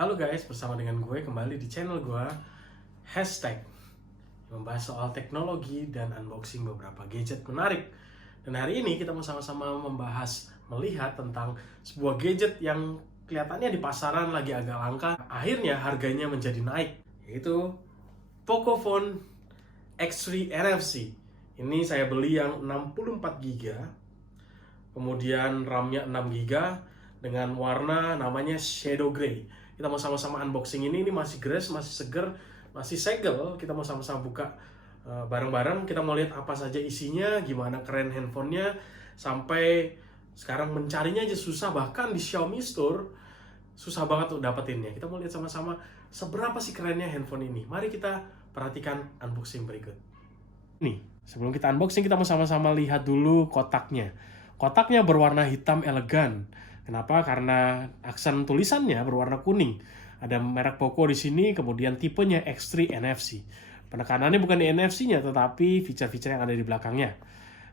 Halo guys, bersama dengan gue kembali di channel gue Hashtag, membahas soal teknologi dan unboxing beberapa gadget menarik. Dan hari ini kita mau sama-sama melihat tentang sebuah gadget yang kelihatannya di pasaran lagi agak langka, akhirnya harganya menjadi naik, yaitu Pocophone X3 NFC. Ini saya beli yang 64GB, kemudian RAM-nya 6GB dengan warna namanya Shadow Grey. Kita mau sama-sama unboxing ini masih fresh, masih seger, masih segel. Kita mau sama-sama buka bareng-bareng. Kita mau lihat apa saja isinya, gimana keren handphonenya. Sampai sekarang mencarinya aja susah, bahkan di Xiaomi Store susah banget untuk dapetinnya. Kita mau lihat sama-sama seberapa sih kerennya handphone ini. Mari kita perhatikan unboxing berikut. Nih, sebelum kita unboxing kita mau sama-sama lihat dulu kotaknya. Kotaknya berwarna hitam elegan. Kenapa? Karena aksen tulisannya berwarna kuning. Ada merek Poco di sini, kemudian tipenya X3 NFC. Penekanannya bukan di NFC-nya, tetapi fitur-fitur yang ada di belakangnya.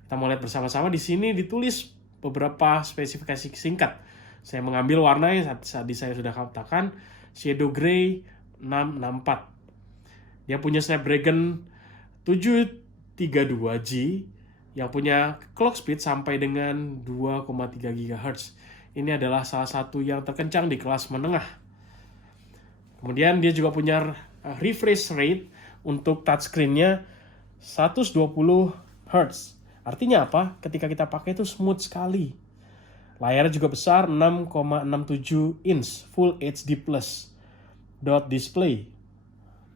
Kita mau lihat bersama-sama di sini ditulis beberapa spesifikasi singkat. Saya mengambil warnanya saat saya sudah katakan Shadow Grey 664. Dia punya Snapdragon 732G yang punya clock speed sampai dengan 2,3 GHz. Ini adalah salah satu yang terkencang di kelas menengah. Kemudian dia juga punya refresh rate untuk touchscreen-nya 120 Hz. Artinya apa? Ketika kita pakai itu smooth sekali. Layarnya juga besar, 6,67 inch Full HD Plus dot display.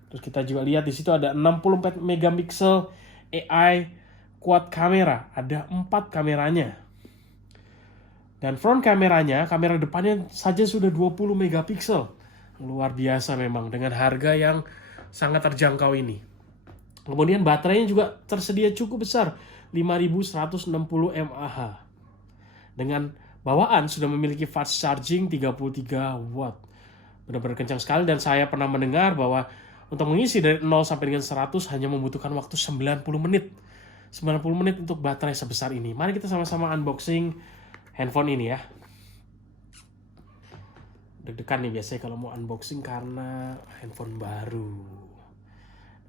Terus kita juga lihat di situ ada 64 megapiksel AI quad kamera, ada 4 kameranya. Dan front kameranya, kamera depannya saja sudah 20 megapiksel. Luar biasa memang dengan harga yang sangat terjangkau ini. Kemudian baterainya juga tersedia cukup besar, 5160 mAh. Dengan bawaan sudah memiliki fast charging 33 watt. Benar-benar kencang sekali, dan saya pernah mendengar bahwa untuk mengisi dari 0 sampai dengan 100 hanya membutuhkan waktu 90 menit. 90 menit untuk baterai sebesar ini. Mari kita sama-sama unboxing handphone ini ya. Deg-degan nih biasanya kalau mau unboxing karena handphone baru.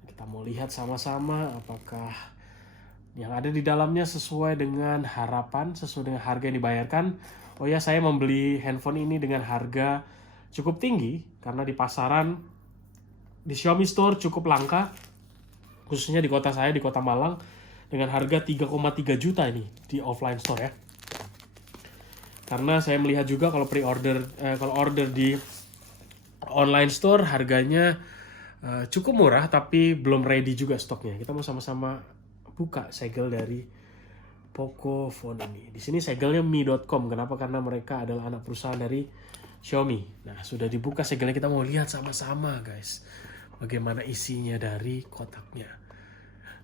Kita mau lihat sama-sama apakah yang ada di dalamnya sesuai dengan harapan, sesuai dengan harga yang dibayarkan. Oh ya, saya membeli handphone ini dengan harga cukup tinggi karena di pasaran di Xiaomi Store cukup langka, khususnya di kota saya, di Kota Malang, dengan harga 3,3 juta ini di offline store ya. Karena saya melihat juga kalau kalau order di online store harganya cukup murah, tapi belum ready juga stoknya. Kita mau sama-sama buka segel dari Pocophone ini. Di sini segelnya mi.com. Kenapa? Karena mereka adalah anak perusahaan dari Xiaomi. Nah, sudah dibuka segelnya, kita mau lihat sama-sama guys bagaimana isinya dari kotaknya.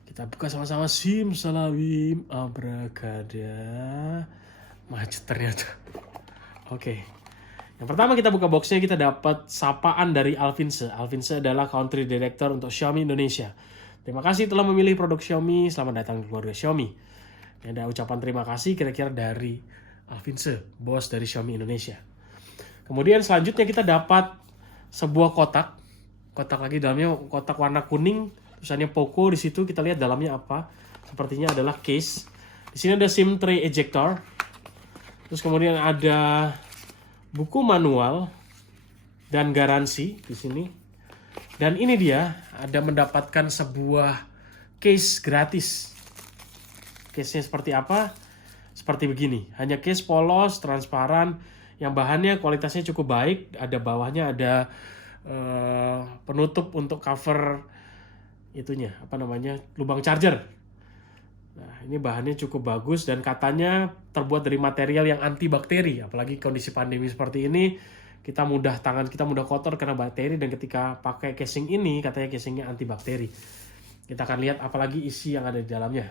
Kita buka sama-sama. Simsalabim abrakada. Macet ternyata. Oke. Yang pertama kita buka boxnya, kita dapat sapaan dari Alvinse. Alvinse adalah country director untuk Xiaomi Indonesia. Terima kasih telah memilih produk Xiaomi. Selamat datang di keluarga Xiaomi. Ini ada ucapan terima kasih kira-kira dari Alvinse, bos dari Xiaomi Indonesia. Kemudian selanjutnya kita dapat sebuah kotak. Kotak lagi, dalamnya kotak warna kuning. Tulisannya Poco di situ. Kita lihat dalamnya apa. Sepertinya adalah case. Di sini ada SIM tray ejector. Terus kemudian ada buku manual dan garansi di sini. Dan ini dia, ada mendapatkan sebuah case gratis. Case-nya seperti apa? Seperti begini. Hanya case polos, transparan, yang bahannya kualitasnya cukup baik. Ada bawahnya ada penutup untuk cover itunya, lubang charger. Nah, ini bahannya cukup bagus dan katanya terbuat dari material yang antibakteri. Apalagi kondisi pandemi seperti ini, tangan kita mudah kotor karena bakteri, dan ketika pakai casing ini katanya casingnya antibakteri. Kita akan lihat apalagi isi yang ada di dalamnya.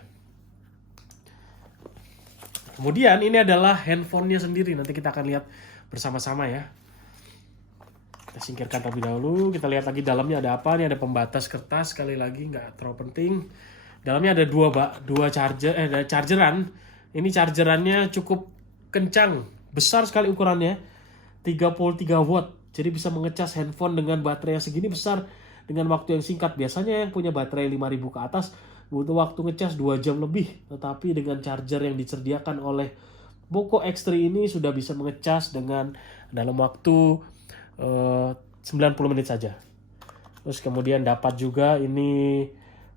Kemudian ini adalah handphonenya sendiri. Nanti kita akan lihat bersama-sama ya. Kita singkirkan terlebih dahulu. Kita lihat lagi dalamnya ada apa. Ini ada pembatas kertas, sekali lagi nggak terlalu penting. Dalamnya ada dua chargeran. Ini chargerannya cukup kencang, besar sekali ukurannya, 33 watt. Jadi bisa mengecas handphone dengan baterai yang segini besar dengan waktu yang singkat. Biasanya yang punya baterai 5000 ke atas butuh waktu ngecas 2 jam lebih. Tetapi dengan charger yang disediakan oleh Poco X3 ini sudah bisa mengecas dengan dalam waktu 90 menit saja. Terus kemudian dapat juga ini,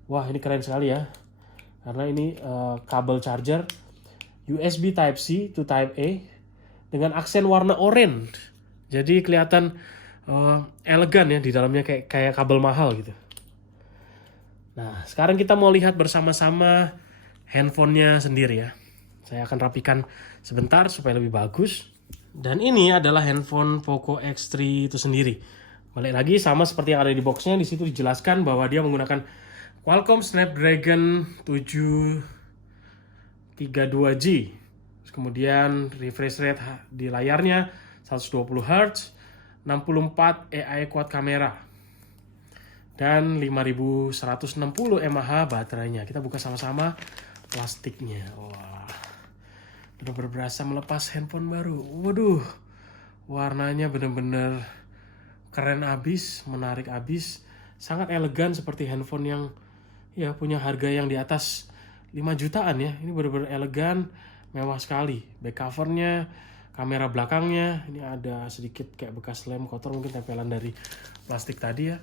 wah ini keren sekali ya. Karena ini kabel charger USB Type-C to Type-A dengan aksen warna oranye. Jadi kelihatan elegan ya, di dalamnya kayak kabel mahal gitu. Nah, sekarang kita mau lihat bersama-sama handphonenya sendiri ya. Saya akan rapikan sebentar supaya lebih bagus. Dan ini adalah handphone Poco X3 itu sendiri. Balik lagi sama seperti yang ada di boxnya, di situ dijelaskan bahwa dia menggunakan Qualcomm Snapdragon 732G. Kemudian refresh rate di layarnya 120 Hz, 64 AI quad kamera, dan 5160 mAh baterainya. Kita buka sama-sama plastiknya. Wah, benar-benar berasa melepas handphone baru. Waduh, warnanya benar-benar keren abis, menarik abis, sangat elegan seperti handphone yang ya punya harga yang di atas 5 jutaan ya. Ini benar-benar elegan, mewah sekali. Back covernya, kamera belakangnya, ini ada sedikit kayak bekas lem kotor, mungkin tempelan dari plastik tadi ya.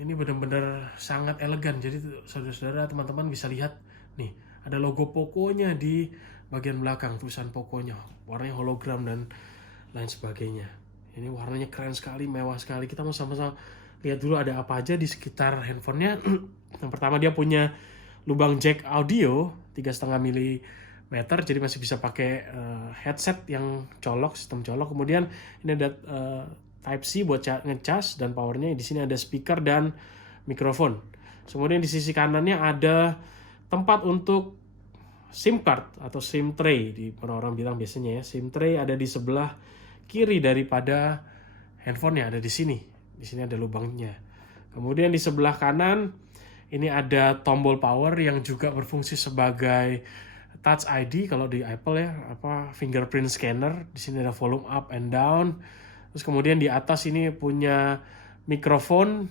Ini benar-benar sangat elegan. Jadi saudara-saudara, teman-teman bisa lihat nih, ada logo Poco-nya di bagian belakang, tulisan Poco-nya, warnanya hologram dan lain sebagainya. Ini warnanya keren sekali, mewah sekali. Kita mau sama-sama lihat dulu ada apa aja di sekitar handphonenya. Yang pertama, dia punya lubang jack audio 3,5 mm, jadi masih bisa pakai headset yang colok, sistem colok. Kemudian ini ada Type-C buat ngecas dan powernya. Di sini ada speaker dan mikrofon. Kemudian di sisi kanannya ada tempat untuk SIM card atau SIM tray, di orang-orang bilang biasanya ya. SIM tray ada di sebelah kiri daripada handphonenya, ada di sini. Di sini ada lubangnya. Kemudian di sebelah kanan ini ada tombol power yang juga berfungsi sebagai Touch ID kalau di Apple ya, fingerprint scanner. Di sini ada volume up and down. Terus kemudian di atas ini punya mikrofon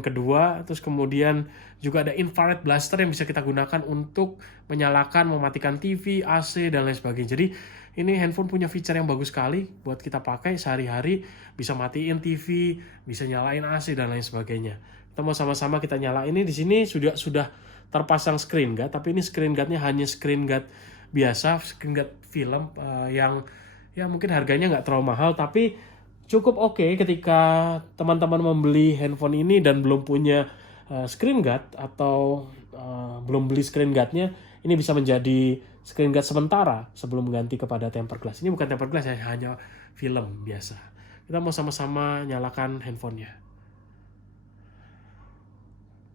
kedua. Terus kemudian juga ada infrared blaster yang bisa kita gunakan untuk menyalakan, mematikan TV, AC, dan lain sebagainya. Jadi ini handphone punya feature yang bagus sekali buat kita pakai sehari-hari. Bisa matiin TV, bisa nyalain AC, dan lain sebagainya. Kita mau sama-sama kita nyalain. Ini di sini sudah terpasang screen guard, tapi ini screen guardnya hanya screen guard biasa, screen guard film yang ya mungkin harganya nggak terlalu mahal, tapi cukup oke ketika teman-teman membeli handphone ini dan belum punya screen guard atau belum beli screen guardnya. Ini bisa menjadi screen guard sementara sebelum ganti kepada tempered glass. Ini bukan tempered glass ya, hanya film biasa. Kita mau sama-sama nyalakan handphonenya.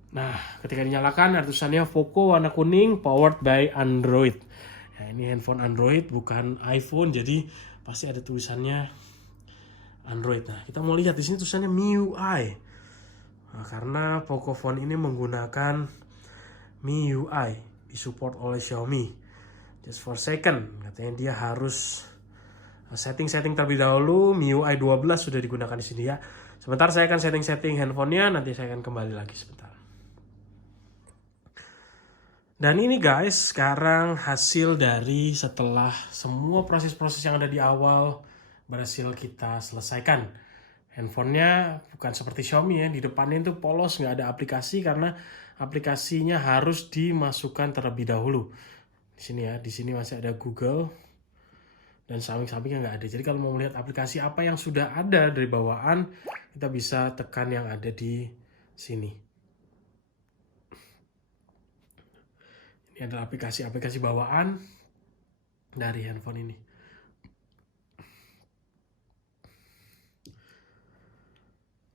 Nah, ketika dinyalakan ada tulisannya Poco warna kuning, powered by Android. Ya, ini handphone Android bukan iPhone, jadi pasti ada tulisannya Android. Nah, kita mau lihat di sini tulisannya MIUI. Nah, karena Poco Phone ini menggunakan MIUI, disupport oleh Xiaomi. Just for a second, katanya dia harus setting terlebih dahulu. MIUI 12 sudah digunakan di sini ya. Sebentar saya akan setting handphonenya, nanti saya akan kembali lagi sebentar. Dan ini guys, sekarang hasil dari setelah semua proses-proses yang ada di awal berhasil kita selesaikan. Handphonenya bukan seperti Xiaomi ya, di depannya itu polos, nggak ada aplikasi karena aplikasinya harus dimasukkan terlebih dahulu. Di sini ya, di sini masih ada Google dan samping-sampingnya nggak ada. Jadi kalau mau melihat aplikasi apa yang sudah ada dari bawaan, kita bisa tekan yang ada di sini. Ini adalah aplikasi bawaan dari handphone ini.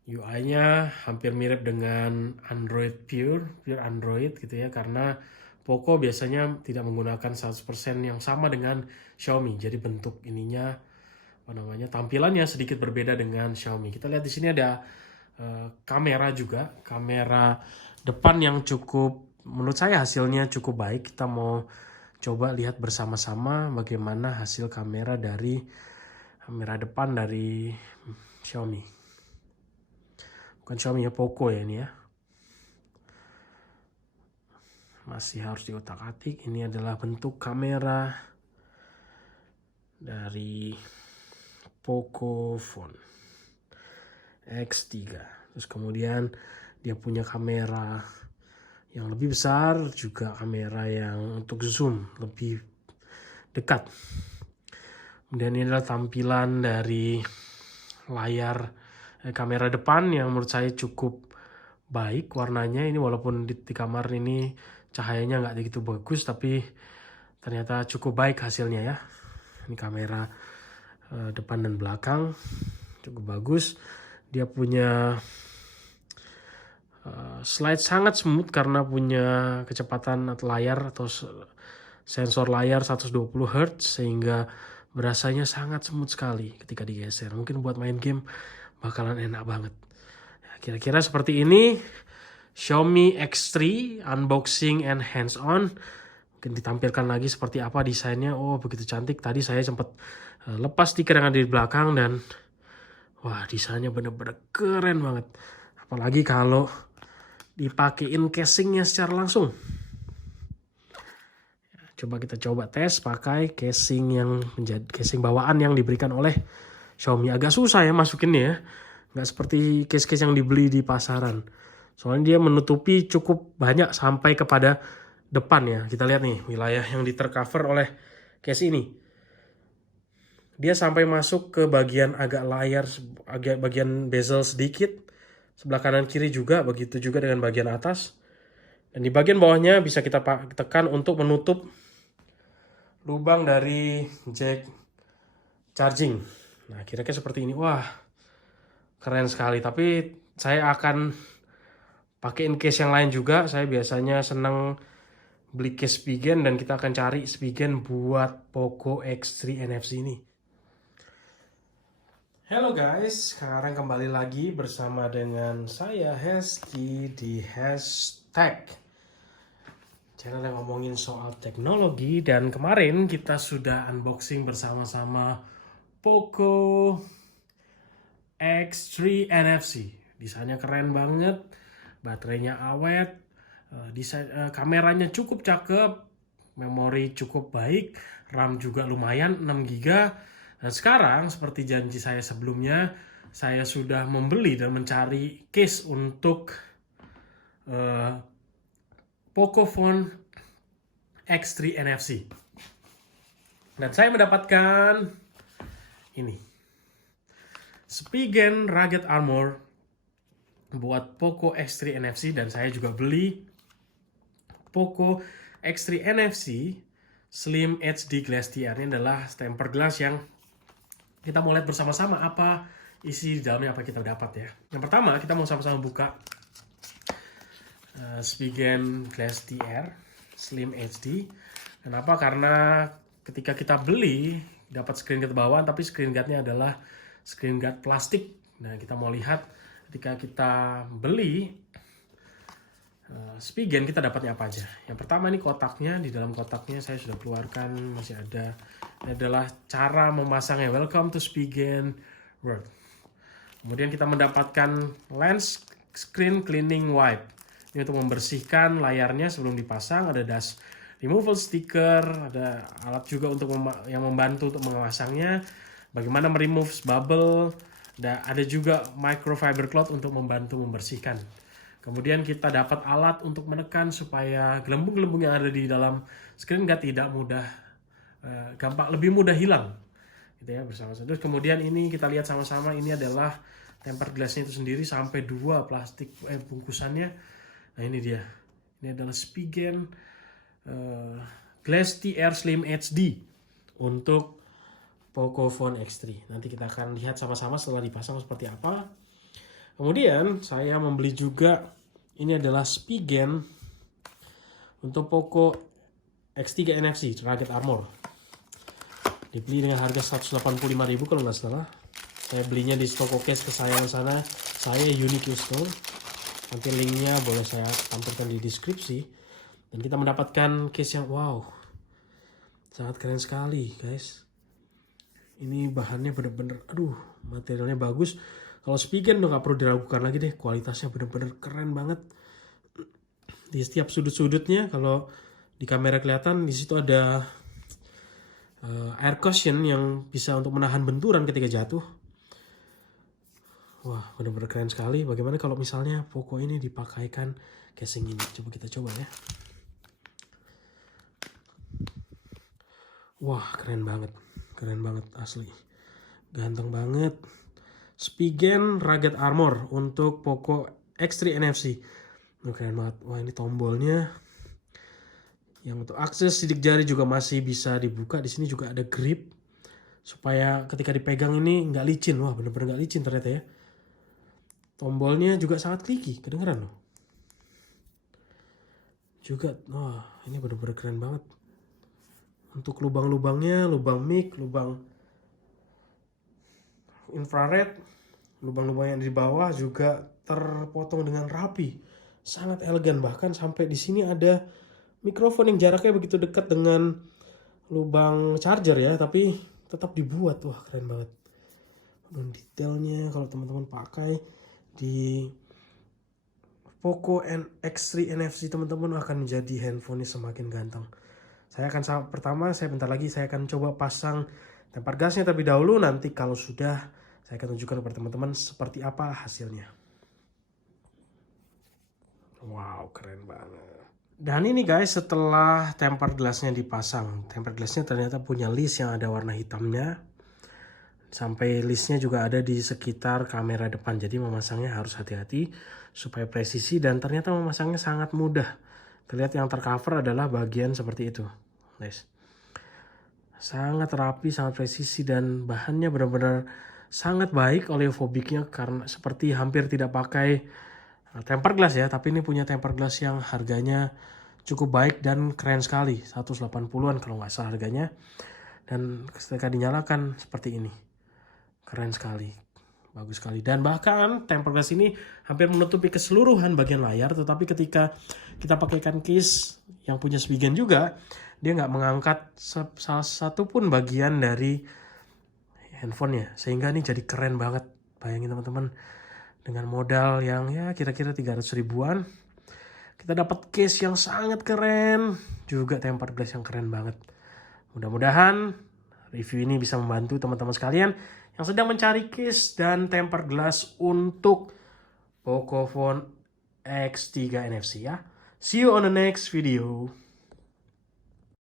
UI-nya hampir mirip dengan Android pure Android gitu ya, karena Poco biasanya tidak menggunakan 100% yang sama dengan Xiaomi. Jadi bentuk ininya tampilannya sedikit berbeda dengan Xiaomi. Kita lihat di sini ada kamera juga, kamera depan yang menurut saya hasilnya cukup baik. Kita mau coba lihat bersama-sama bagaimana hasil kamera dari Kamera depan dari Xiaomi. Bukan Xiaomi ya, Poco ya ini ya. Masih harus diotak-atik. Ini adalah bentuk kamera dari Pocophone X3. Terus kemudian dia punya kamera yang lebih besar, juga kamera yang untuk zoom lebih dekat. Kemudian ini adalah tampilan dari layar kamera depan yang menurut saya cukup baik warnanya. Ini walaupun di kamar ini cahayanya nggak begitu bagus, tapi ternyata cukup baik hasilnya ya. Ini kamera depan dan belakang cukup bagus. Dia punya slide sangat smooth karena punya kecepatan layar atau sensor layar 120 Hz, sehingga berasanya sangat smooth sekali ketika digeser. Mungkin buat main game bakalan enak banget. Kira-kira seperti ini Xiaomi X3 unboxing and hands-on. Mungkin ditampilkan lagi seperti apa desainnya. Oh, begitu cantik. Tadi saya sempat lepas stiker yang ada di belakang dan wah, desainnya bener-bener keren banget. Apalagi kalau dipakein casingnya secara langsung. Coba kita tes pakai casing yang menjadi casing bawaan yang diberikan oleh Xiaomi. Agak susah ya masukinnya ya. Nggak seperti case-case yang dibeli di pasaran. Soalnya dia menutupi cukup banyak sampai kepada depan ya. Kita lihat nih wilayah yang ditercover oleh case ini. Dia sampai masuk ke bagian agak layar, agak bagian bezel sedikit. Sebelah kanan kiri juga, begitu juga dengan bagian atas. Dan di bagian bawahnya bisa kita tekan untuk menutup lubang dari jack charging. Nah, kira-kira seperti ini. Wah, keren sekali. Tapi saya akan pakein case yang lain juga. Saya biasanya senang beli case Spigen dan kita akan cari Spigen buat Poco X3 NFC ini. Halo guys, sekarang kembali lagi bersama dengan saya Hesky di Hashtag, channel yang ngomongin soal teknologi. Dan kemarin kita sudah unboxing bersama-sama Poco X3 NFC. Desainnya keren banget, baterainya awet, kameranya cukup cakep, memori cukup baik, RAM juga lumayan 6 GB. Dan sekarang seperti janji saya sebelumnya, saya sudah membeli dan mencari case untuk Pocophone X3 NFC. Dan saya mendapatkan ini, Spigen Rugged Armor buat Poco X3 NFC. Dan saya juga beli Poco X3 NFC Slim HD Glass DR. Ini adalah tempered glass yang kita mau lihat bersama-sama apa isi di dalamnya, apa kita dapat ya. Yang pertama kita mau sama-sama buka Spigen Glass DR Slim HD. Kenapa? Karena ketika kita beli dapat screen guard bawaan, tapi screen guardnya adalah screen guard plastik. Nah, kita mau lihat ketika kita beli Spigen kita dapatnya apa aja. Yang pertama ini kotaknya. Di dalam kotaknya saya sudah keluarkan, masih ada. Ini adalah cara memasangnya. Welcome to Spigen World. Kemudian kita mendapatkan lens screen cleaning wipe. Ini untuk membersihkan layarnya sebelum dipasang. Ada dust removal sticker, ada alat juga untuk yang membantu untuk memasangnya. Bagaimana meremove bubble. Ada juga microfiber cloth untuk membantu membersihkan. Kemudian kita dapat alat untuk menekan supaya gelembung-gelembung yang ada di dalam screen guard tidak mudah, lebih mudah hilang, gitu ya, bersama-sama. Terus kemudian ini kita lihat sama-sama, ini adalah tempered glassnya itu sendiri sampai 2 plastik bungkusannya. Nah, ini dia. Ini adalah Spigen Glass TR Slim HD untuk Pocophone X3. Nanti kita akan lihat sama-sama setelah dipasang seperti apa. Kemudian saya membeli juga, ini adalah Spigen untuk Poco X3 NFC Rugged Armor. Dibeli dengan harga 185.000 kalau nggak salah. Saya belinya di toko case kesayangan sana, saya Unique Store. Nanti linknya boleh saya tampilkan di deskripsi. Dan kita mendapatkan case yang wow, sangat keren sekali guys. Ini bahannya bener-bener, aduh, materialnya bagus. Kalau Spigen udah nggak perlu diragukan lagi deh, kualitasnya bener-bener keren banget. Di setiap sudut-sudutnya, kalau di kamera kelihatan di situ ada air cushion yang bisa untuk menahan benturan ketika jatuh. Wah, bener-bener keren sekali. Bagaimana kalau misalnya Poco ini dipakaikan casing ini? Coba kita coba ya. Wah, keren banget asli. Ganteng banget. Spigen Rugged Armor untuk Poco X3 NFC. Keren banget. Wah, ini tombolnya. Yang untuk akses sidik jari juga masih bisa dibuka. Di sini juga ada grip supaya ketika dipegang ini nggak licin. Wah, bener-bener nggak licin ternyata ya. Tombolnya juga sangat clicky, kedengeran loh. Juga, wah, ini bener-bener keren banget. Untuk lubang-lubangnya, lubang mic, lubang infrared, lubang-lubang yang di bawah juga terpotong dengan rapi, sangat elegan. Bahkan sampai di sini ada mikrofon yang jaraknya begitu dekat dengan lubang charger ya, tapi tetap dibuat. Wah, keren banget. Dan detailnya kalau teman-teman pakai di Poco X3 NFC teman-teman akan menjadi handphone semakin ganteng. Saya bentar lagi saya akan coba pasang tempered glassnya terlebih dahulu. Nanti kalau sudah, saya akan tunjukkan kepada teman-teman seperti apa hasilnya. Wow, keren banget. Dan ini guys, setelah tempered glassnya dipasang, tempered glassnya ternyata punya list yang ada warna hitamnya. Sampai listnya juga ada di sekitar kamera depan. Jadi memasangnya harus hati-hati supaya presisi, dan ternyata memasangnya sangat mudah. Terlihat yang tercover adalah bagian seperti itu, guys. Sangat rapi, sangat presisi, dan bahannya benar-benar sangat baik oleofobiknya, karena seperti hampir tidak pakai tempered glass ya. Tapi ini punya tempered glass yang harganya cukup baik dan keren sekali. 180-an kalau nggak salah harganya. Dan ketika dinyalakan seperti ini. Keren sekali, bagus sekali. Dan bahkan tempered glass ini hampir menutupi keseluruhan bagian layar. Tetapi ketika kita pakaikan case yang punya Spigen juga, dia nggak mengangkat salah satu pun bagian dari handphonenya. Sehingga ini jadi keren banget. Bayangin teman-teman, dengan modal yang ya kira-kira 300 ribuan, kita dapat case yang sangat keren, juga tempered glass yang keren banget. Mudah-mudahan review ini bisa membantu teman-teman sekalian yang sedang mencari case dan tempered glass untuk Pocophone X3 NFC ya. See you on the next video.